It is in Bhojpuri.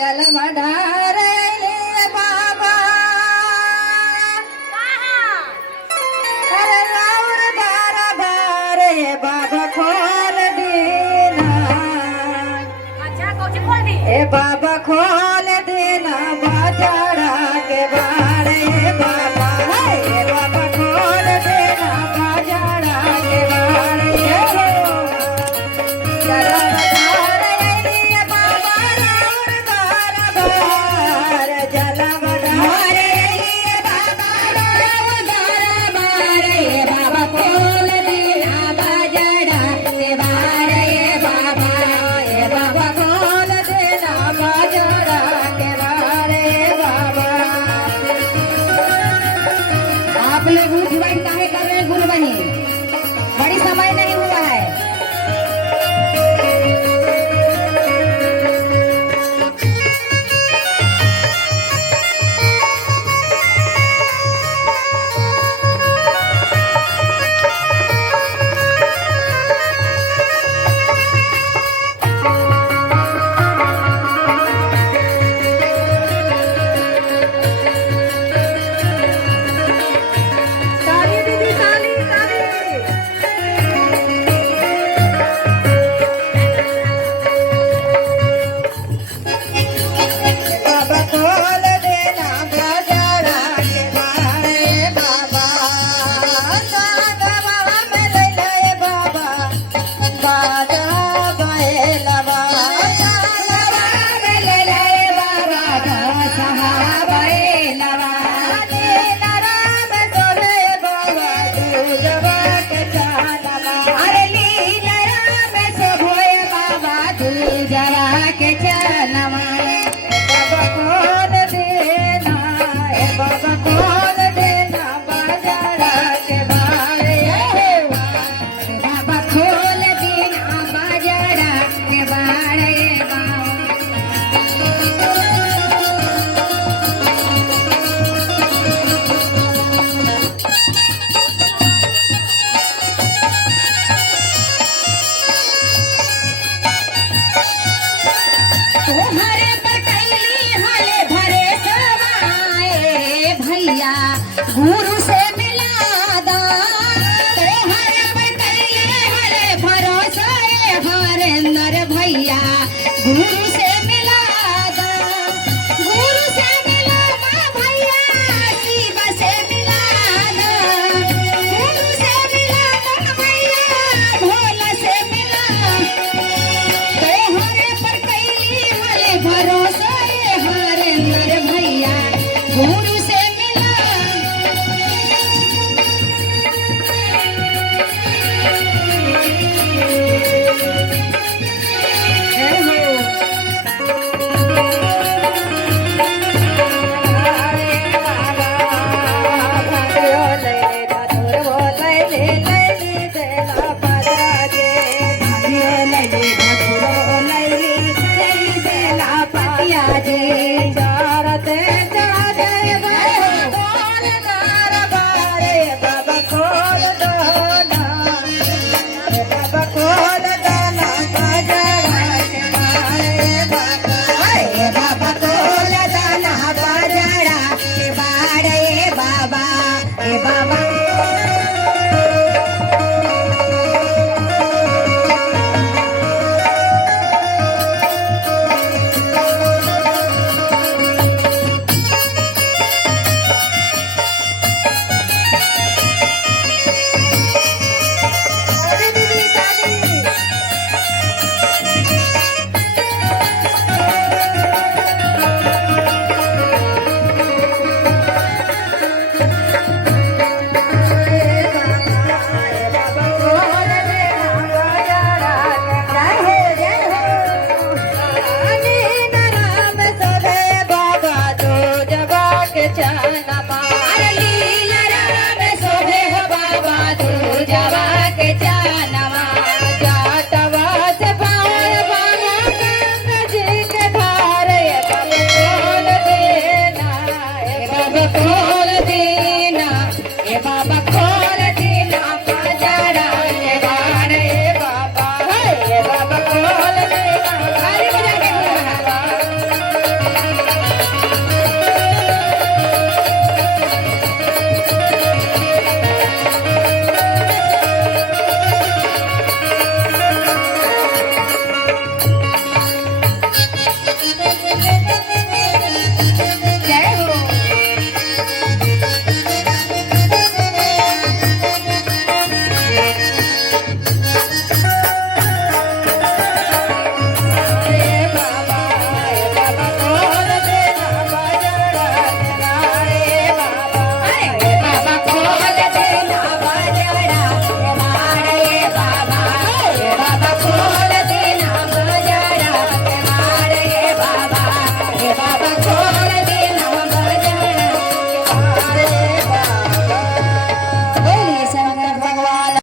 जलमढारले बाबा अरे राउर बारा बार ये बाबा खोल देना ए बाबा खोल देना बाजारा के बार ये बाबा ए बाबा खोल देना बाजारा के बार ये जलमढारले बाबा राउर बारा बार जलमढारले बाबा राउर बारा बार ये बाबा खोल देना बाजारा के बार ये बाबा खोल देना बाजारा के बार ये बाबा। आप लोग उठ बैठ काहे कर रहे हैं गुरु बनी? बड़ी समय नहीं हुआ है। ताली दीदी ताली ताली। बाबा खोल देना बाजारा के बार ये बाबा सागवा में ले ले बाबा बाजा बैलवा सागवा में ले ले बाबा बाजा बैलवा नीला राम सोले बाबा दूजवा के चालवा अरे नीला राम सोभोए बाबा दूजवा के चालवा बाबा खोल देना ए बाबा खोल देना बाजारा के बार ये बाबा खोल देना बाजारा के बार ये बाबा। तुम्हारे पर कैली हले भरे सवाए भैया गुरु से मिला दा तुम्हारे पर कैली हले भरोसा हरेंद्र भैया गुरु से मिला दा गुरु से मिला दा भैया शिव से मिला दा गुरु से मिला दा भैया भोला से मिला हरे पर कैली हले भरोसा हरेंद्र भैया गुरु से मिला। जय हो जे